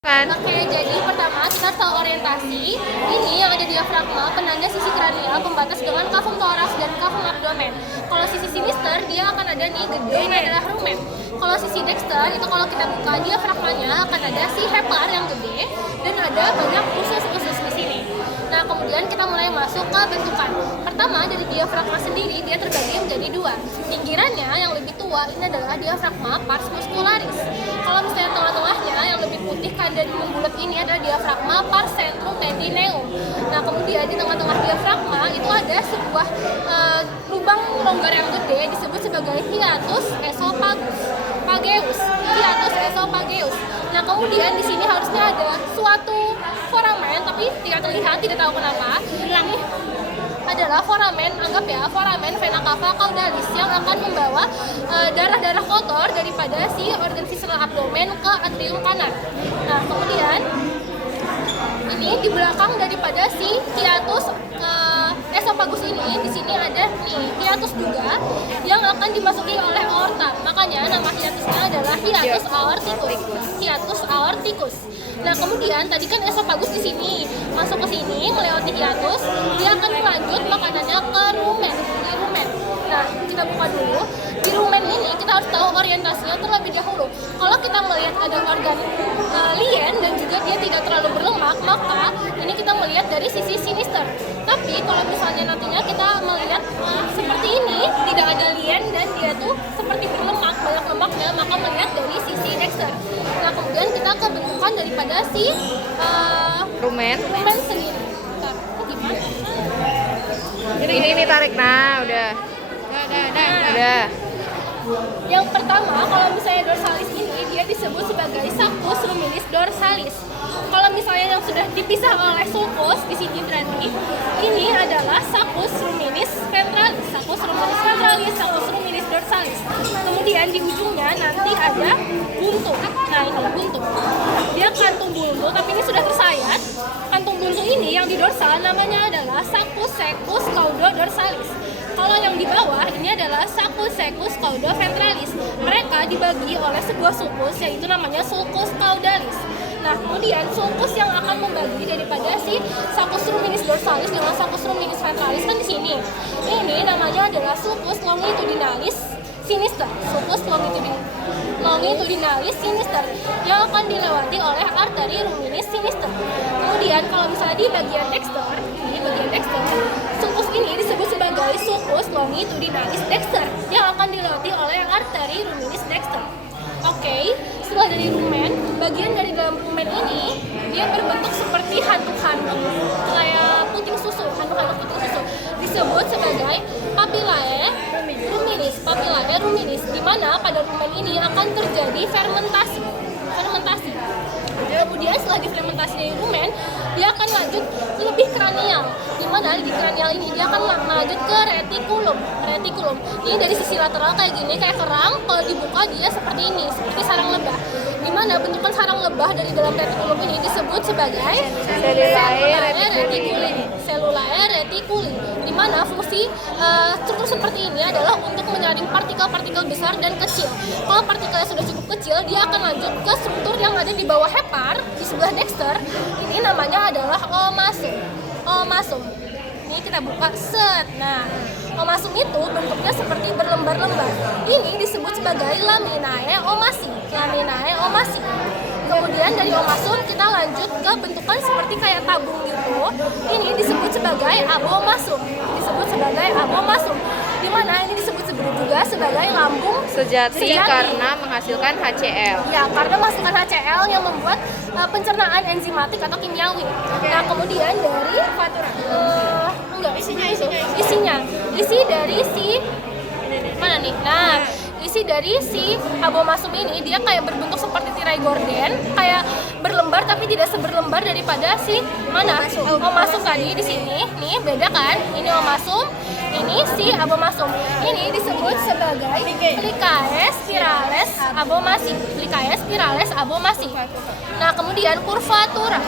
Oke, jadi pertama kita harus tahu orientasi. Ini yang ada diafragma, penanda sisi kranial, pembatas dengan kafum thorax dan kafum abdomen. Kalau sisi sinister dia akan ada nih gede, ini adalah rumen. Kalau sisi dexter itu kalau kita buka diafragmanya akan ada si hepar yang gede dan ada banyak usus-usus di sini. Nah, kemudian kita mulai masuk ke bentukan. Pertama, dari diafragma sendiri dia terbagi menjadi dua. Pinggirannya yang lebih tua ini adalah diafragma pars muscularis. Kalau misalnya tengah-tengahnya yang lebih putih kan dan membulat ini adalah diafragma pars centrum medineum. Nah, kemudian di tengah-tengah diafragma itu ada sebuah lubang longgar yang gede disebut sebagai hiatus esophagus. Hiatus esophageus. Nah, kemudian di sini harusnya ada suatu foramen tapi tidak terlihat, tidak tahu kenapa. Ini adalah foramen, anggap ya, foramen vena cava caudalis yang akan membawa darah-darah kotor daripada si organ visceral abdomen ke atrium kanan. Nah, kemudian ini di belakang daripada si hiatus esophagus ini, di sini ada nih hiatus juga yang akan dimasuki oleh aorta. Makanya nama hiatusnya adalah hiatus aorticus. Hiatus aorticus. Nah, kemudian tadi kan esophagus di sini, masuk ke sini melewati hiatus, dia akan lanjut makanannya ke rumen, di rumen. Nah, kita buka dulu. Di rumen ini kita harus tahu orientasinya terlebih dahulu. Kalau kita melihat ada organ lien dan juga dia tidak terlalu berlemak, maka ini kita melihat dari sisi sinister. Tapi kalau misalnya nantinya kita melihat seperti ini, tidak ada lien dan dia tuh seperti berlemak, banyak lemaknya, maka melihat dari sisi dexter. Nah, kemudian kita ke bentukan daripada si rumen sendiri. Bentar, gimana? Ini tarik, nah udah. Udah. Yang pertama, kalau misalnya dorsalis ini dia disebut sebagai sulcus ruminis dorsalis. Kalau misalnya yang sudah dipisah oleh sulcus di sini berarti ini adalah sulcus ruminis ventralis, sulcus ruminis ventralis, sulcus ruminis dorsalis. Kemudian di ujungnya nanti ada buntu. Nah, ini buntu. Dia kantung buntu, tapi ini sudah tersayat. Kantung buntu ini yang di dorsal namanya adalah sulcus secus caudo dorsalis. Kalau yang di bawah ini adalah sulcus secus caudo ventralis. Mereka dibagi oleh sebuah sulcus yaitu namanya sulcus caudalis. Nah, kemudian sulcus yang akan membagi daripada si sulcus ruminis dorsalis dengan sulcus ruminis ventralis kan di sini. Ini namanya adalah sulcus longitudinalis sinister. Sulcus longitudinalis sinister yang akan dilewati oleh arteri ruminis sinister. Kemudian kalau misalnya di bagian dexter, sulcus ini disebut sebagai sulcus longitudinalis dexter yang akan dilewati oleh arteri ruminis dexter. Oke, setelah dari rumen, bagian dari dalam rumen ini dia berbentuk seperti handuk-handuk kayak puting susu, handuk-handuk puting susu. Disebut sebagai papillae ruminis, di mana pada rumen ini akan terjadi fermentasi. Kemudian setelah difermentasi dari rumen, dia akan lanjut lebih kranial, di mana di kranial ini dia akan lanjut ke retikulum. Ini dari sisi lateral kayak gini, kayak kerang. Kalau dibuka dia seperti ini, seperti sarang lebah. Di mana bentukan sarang lebah dari dalam retikulum ini disebut sebagai cellulae reticuli. Di mana fungsi struktur seperti ini adalah untuk menyaring partikel-partikel besar dan kecil. Kalau partikelnya sudah cukup kecil, dia akan lanjut ke struktur yang ada di bawah hepar di sebelah dexter. Ini namanya adalah omasum. Ini kita buka set. Nah, omasum itu bentuknya seperti berlembar-lembar. Ini disebut sebagai laminae omasi. Kemudian dari omasum kita lanjut ke bentukan seperti kayak tabung gitu. Ini disebut sebagai abomasum. Di mana ini disebut juga sebagai lambung Sejati karena menghasilkan HCl. Ya, karena menghasilkan HCl yang membuat pencernaan enzimatik atau kimiawi. Nah, kemudian dari isi dari si mana nih? Nah, isi dari si abomasum ini dia kayak berbentuk seperti tirai gorden, kayak berlembar tapi tidak seberlembar daripada si omasum tadi di sini. Nih, beda kan? Ini omasum, ini si abomasum. Ini disebut sebagai plicae spiralis abomasi. Nah, kemudian kurvatura.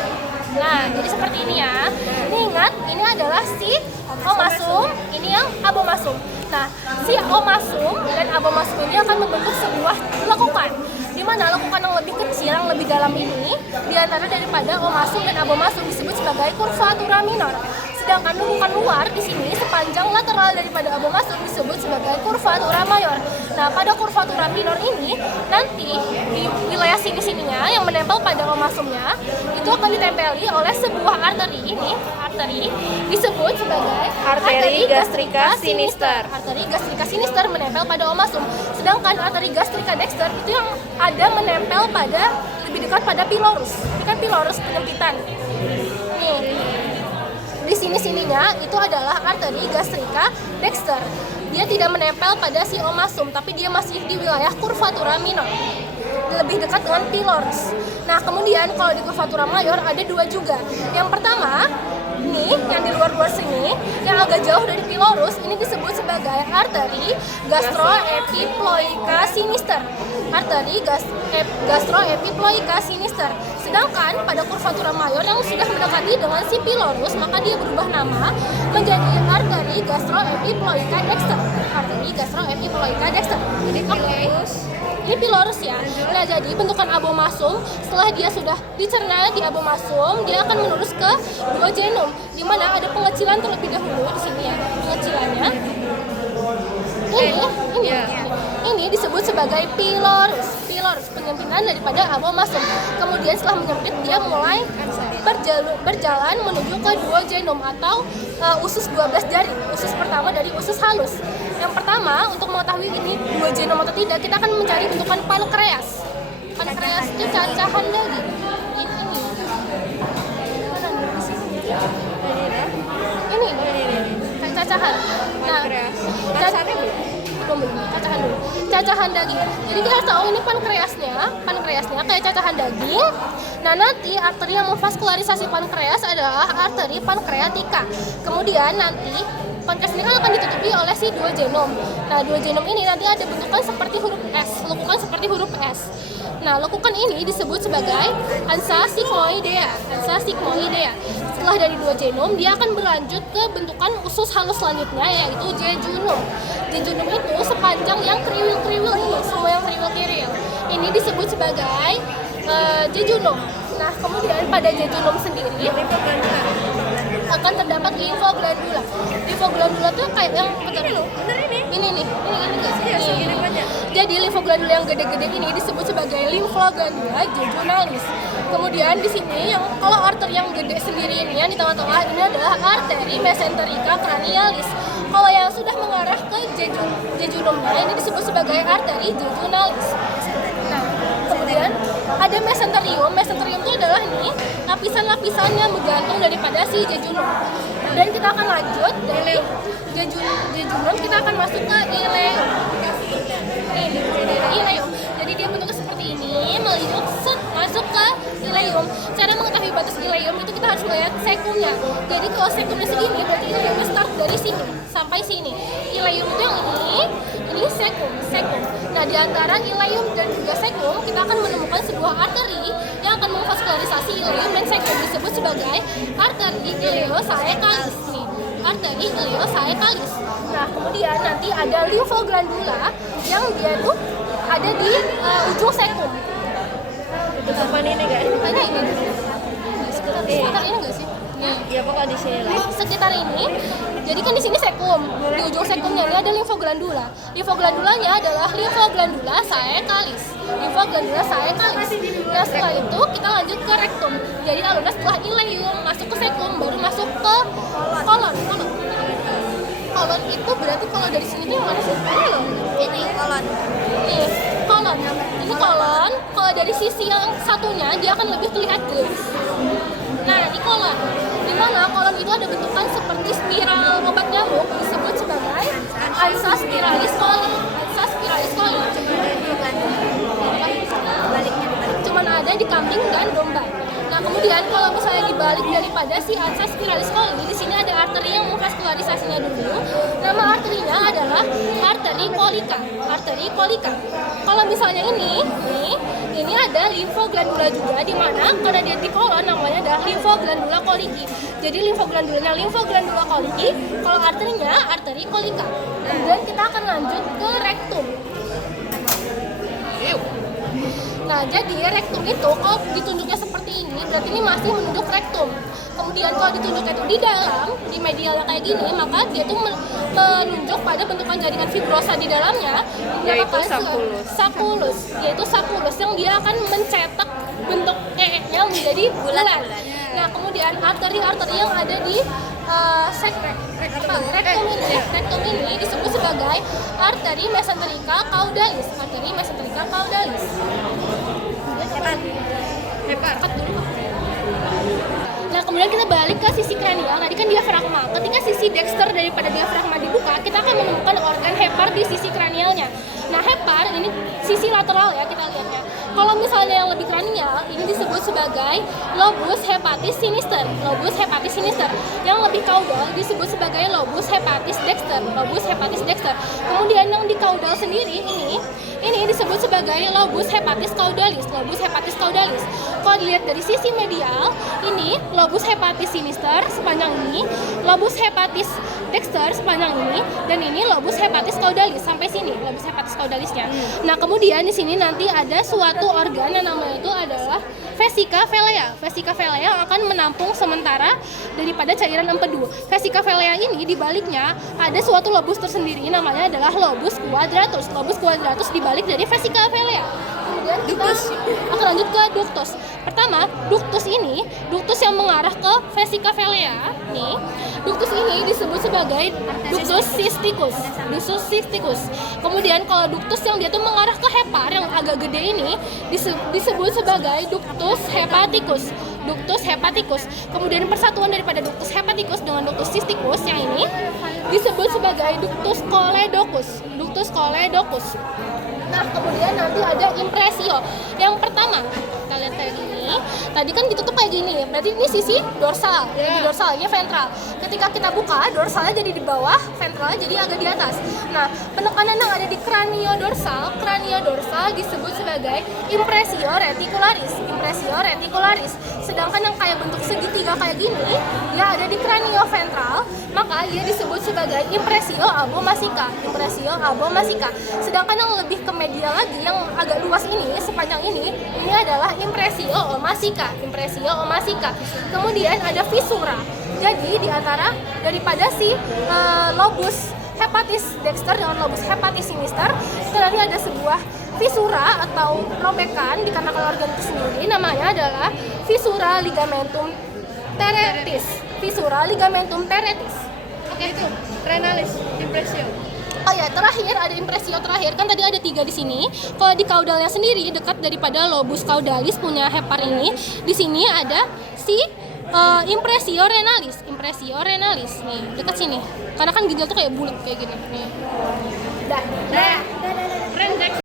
Nah, jadi seperti ini ya. Ini ingat, ini adalah si omasum, ini yang abomasum. Nah, si omasum dan abomasum ini akan membentuk sebuah lekukan, di mana lekukan yang lebih kecil, yang lebih dalam ini diantara daripada omasum dan abomasum disebut sebagai curvatura minor. Sedangkan lekukan luar di sini sepanjang lateral daripada abomasum disebut sebagai curvatura mayor. Nah, pada curvatura minor ini nanti di wilayah sini-sininya yang menempel pada omasumnya itu akan ditempeli oleh sebuah arteri ini, arteri disebut sebagai Arteri gastrika sinister. Arteri gastrika sinister menempel pada omasum. Sedangkan arteri gastrika dexter itu yang ada menempel pada lebih dekat pada pilorus. Ini kan pilorus penyempitan. Nih. Di sini-sininya itu adalah arteri gastrika dexter. Dia tidak menempel pada si omasum, tapi dia masih di wilayah curvatura minor, lebih dekat dengan pilorus. Nah, kemudian kalau di curvatura mayor ada dua juga. Yang pertama, ini yang di luar-luar sini, yang agak jauh dari pilorus, ini disebut sebagai arteri gastroepiploica sinister. Arteri gastroepiploica sinister. Sedangkan pada curvatura mayor yang sudah mendekati dengan si pilorus, maka dia berubah nama menjadi arteri gastroepiploica dexter. Arteri gastroepiploica dexter. Jadi pilorus. Ini pilorus ya. Nah, jadi bentukan abomasum setelah dia sudah dicerna di abomasum, dia akan menurus ke duodenum, di mana ada pengecilan terlebih dahulu di sini ya. Pengecilannya. Ini disebut sebagai pilorus. Pilorus penyempitan daripada abomasum. Kemudian setelah menyempit dia mulai berjalan menuju ke duodenum atau usus 12 jari. Usus pertama dari usus halus. Yang pertama, untuk mengetahui ini duodenum atau tidak, kita akan mencari bentukan pankreas. Pankreas itu cacahan daging. Ini. Mana nih? Ini. Cacahan. Nah, cacahan dulu. Cacahan daging. Jadi kita harus tahu ini pankreasnya kayak cacahan daging. Nah, nanti arteri yang memvaskularisasi pankreas adalah arteri pankreatika. Kemudian nanti pankreas ini kan akan ditutupi oleh si duodenum. Nah, duodenum ini nanti ada bentukan seperti huruf S, lekukan seperti huruf S. Nah, lekukan ini disebut sebagai ansa sigmoidea. Ansa sigmoidea. Setelah dari duodenum, dia akan berlanjut ke bentukan usus halus selanjutnya, yaitu jejunum. Jejunum itu sepanjang yang kriwil-kriwil ini, semua yang kriwil-kriwil. Ini disebut sebagai jejunum. Nah, kemudian pada jejunum sendiri akan terdapat limfoglandula. Limfoglandula itu kayak yang ini enggak sih? Ini. Jadi limfoglandula yang gede-gede ini disebut sebagai limfoglandula jejunalis. Kemudian di sini yang kalau arteri yang gede sendiri ini yang di tengah-tengah ini adalah arteri mesenterica cranialis. Kalau yang sudah mengarah ke jejunumnya ini disebut sebagai arteri jejunalis. Nah, kemudian ada mesenterium. Mesenterium itu adalah ini lapisan-lapisan yang bergantung daripada si jejunum. Dan kita akan lanjut dari jejunum, kita akan masuk ke ileum. Ileum. Jadi dia bentuknya seperti ini, meliuk masuk ke ileum. Cara mengetahui batas ileum itu kita harus melihat sekumnya. Jadi kalau sekumnya segini, berarti ileumnya start dari sini sampai sini. Ileum itu yang ini sekum. Nah, di antara ileum dan juga sekum, kita akan menemukan sebuah arteri yang akan memvaskularisasi ileum dan sekum, disebut sebagai arteri ileosaecalis. Arteri ileosaecalis. Nah, kemudian nanti ada limfoglandula yang dia tuh ada di ujung sekum. Bentukan ini guys. Ini sekitar ini nggak sih? Iya, pokoknya di sini lah. Sekitar ini. Jadi kan di sini sekum. Di ujung sekumnya ini ada limfoglandula. Limfoglandulanya adalah limfoglandula saecalis. Limfoglandula saecalis. Nah, setelah itu kita lanjut ke rektum. Jadi alurnya setelah ileum masuk ke sekum baru masuk ke kolon. Kolon itu berarti kalau dari sini tuh yang mana sih? Ini kolon. Ini kolon. Kalau dari sisi yang satunya dia akan lebih terlihat jelas. Nah, ini kolon. Di mana kolon itu ada bentukan seperti spiral obat nyamuk, disebut sebagai ansa spiralis coli. Ansa spiralis coli. Cuman ada di kambing dan domba. Nah, kemudian kemudian kalau misalnya dibalik daripada si ansa spiralis coli, di sini ada arteri yang memvaskularisasinya dulu. Nama arterinya adalah arteri kolika. Arteri kolika. Kalau misalnya ini ada limfoglandula juga, di mana karena dia di kolon namanya adalah limfoglandula koliki. Jadi limfoglandulanya limfoglandula koliki, kalau arterinya arteri kolika. Kemudian kita akan lanjut ke rektum. Nah, jadi rektum itu kalau ditunjuknya seperti ini, berarti ini masih menunjuk rektum. Kemudian kalau ditunjuknya itu di dalam, di medialnya kayak gini, maka dia tuh menunjuk pada bentukan jaringan fibrosa di dalamnya, Yaitu sakulus. Yaitu sakulus yang dia akan mencetak bentuk nya menjadi bulat. Nah, kemudian arteri-arteri yang ada di rektum ini disebut sebagai arteri mesenterica caudalis. Arteri mesenterica caudalis. Hepat dulu. Nah, kemudian kita balik ke sisi kranial. Tadi kan diafragma. Ketika sisi dexter daripada diafragma dibuka, kita akan menemukan organ hepar di sisi kranialnya. Nah, hepar ini sisi lateral ya kita lihatnya. Kalau misalnya yang lebih kranial, ini disebut sebagai lobus hepatis sinister. Lobus hepatis sinister. Yang lebih caudal disebut sebagai lobus hepatis dexter. Lobus hepatis dexter. Kemudian yang di caudal sendiri ini disebut sebagai lobus hepatis caudalis. Lobus hepatis caudalis. Kalau dilihat dari sisi medial, ini lobus hepatis sinister sepanjang ini, lobus hepatis dexter sepanjang ini, dan ini lobus hepatis caudalis sampai sini, lobus hepatis caudalisnya. Nah, kemudian di sini nanti ada suatu organ yang namanya itu adalah vesica velea. Vesica velea yang akan menampung sementara daripada cairan empedu. Vesica velea ini di baliknya ada suatu lobus tersendiri namanya adalah lobus quadratus. Lobus quadratus dibalik dari vesica velea. Kemudian kita akan lanjut ke ductus. Pertama, ductus yang mengarah ke vesica velea. Nih, ductus ini disebut sebagai ductus cysticus. Ductus cysticus. Kemudian kalau ductus yang dia tuh mengarah ke hepar yang agak gede ini disebut sebagai ductus hepaticus. Ductus hepaticus. Kemudian persatuan daripada ductus hepaticus dengan ductus cysticus yang ini disebut sebagai ductus choledocus. Ductus choledocus. Nah, kemudian nanti ada impresio. Yang pertama, kita lihat kayak gini. Tadi kan ditutup kayak gini. Berarti ini sisi dorsal. Jadi dorsalnya ventral. Ketika kita buka, dorsalnya jadi di bawah, ventralnya jadi agak di atas. Nah, penekanan yang ada di kraniodorsal disebut sebagai impresio reticularis. Impresio reticularis. Sedangkan yang kayak bentuk segitiga kayak gini, dia ada di kranioventral, maka dia disebut sebagai impresio abomasica. Impresio abomasica. Sedangkan yang lebih ke medial lagi, yang agak luas ini, sepanjang ini adalah impresio omasica. Impresio omasica. Kemudian ada visura. Jadi di antara daripada si lobus hepatis dexter dengan lobus hepatis sinister, itu nanti ada sebuah visura atau robekan dikarenakan organ itu sendiri, namanya adalah visura ligamentum teretis. Visura ligamentum teretis. Oke, itu renalis, impresio. Oh ya, terakhir ada impresio terakhir. Kan tadi ada 3 di sini. Kalau di caudalnya sendiri dekat daripada lobus caudalis punya hepar ini, di sini ada si impresio renalis. Impresio renalis nih, dekat sini. Karena kan ginjal tuh kayak bulat kayak gini nih. Dah.